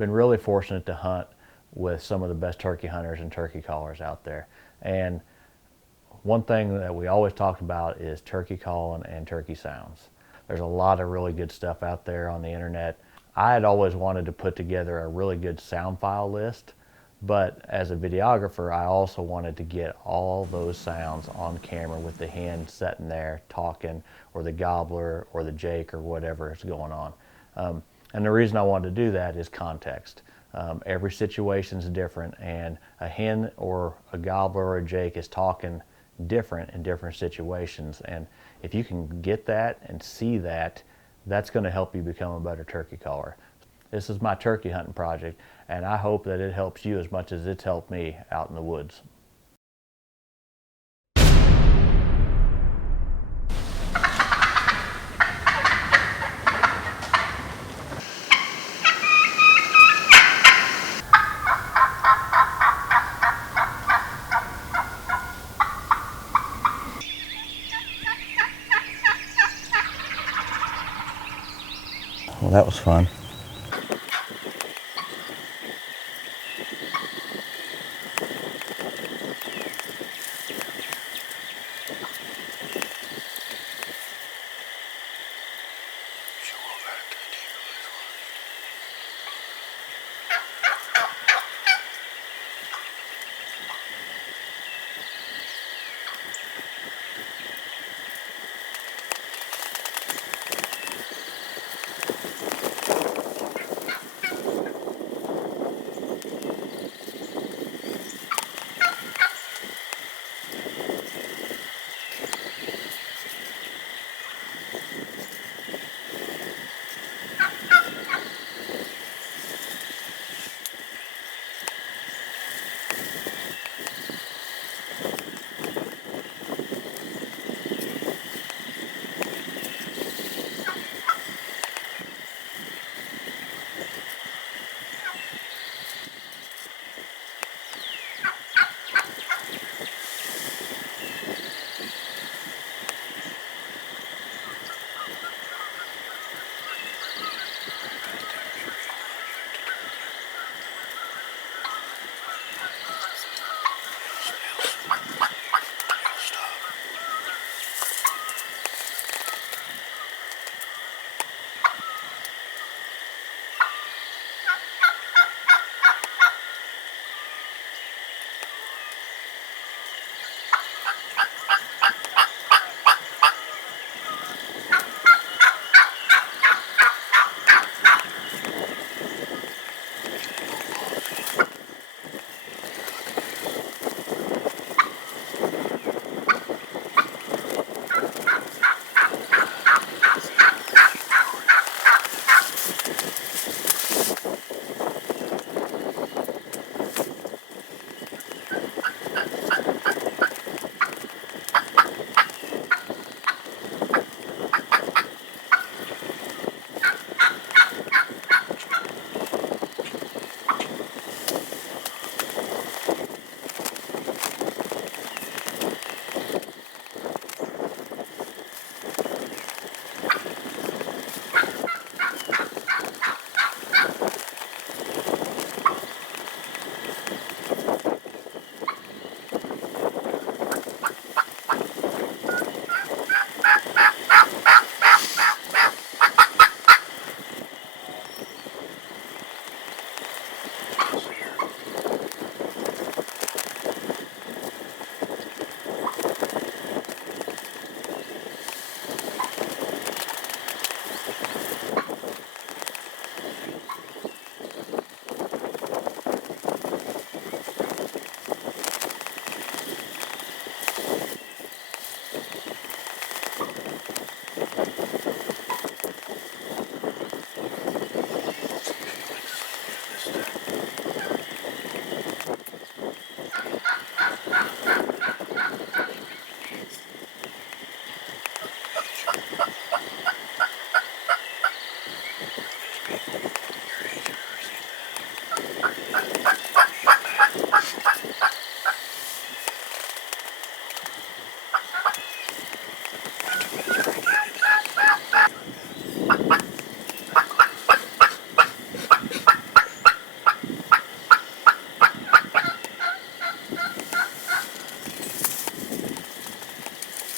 been really fortunate to hunt with some of the best turkey hunters and turkey callers out there. And one thing that we always talk about is turkey calling and turkey sounds. There's a lot of really good stuff out there on the internet. I had always wanted to put together a really good sound file list, but as a videographer, I also wanted to get all those sounds on camera with the hen sitting there talking, or the gobbler, or the jake, or whatever is going on. And the reason I wanted to do that is context. Every situation is different, and a hen or a gobbler or a jake is talking different in different situations. And if you can get that and see that, that's going to help you become a better turkey caller. This is my turkey hunting project, and I hope that it helps you as much as it's helped me out in the woods. Well, that was fun.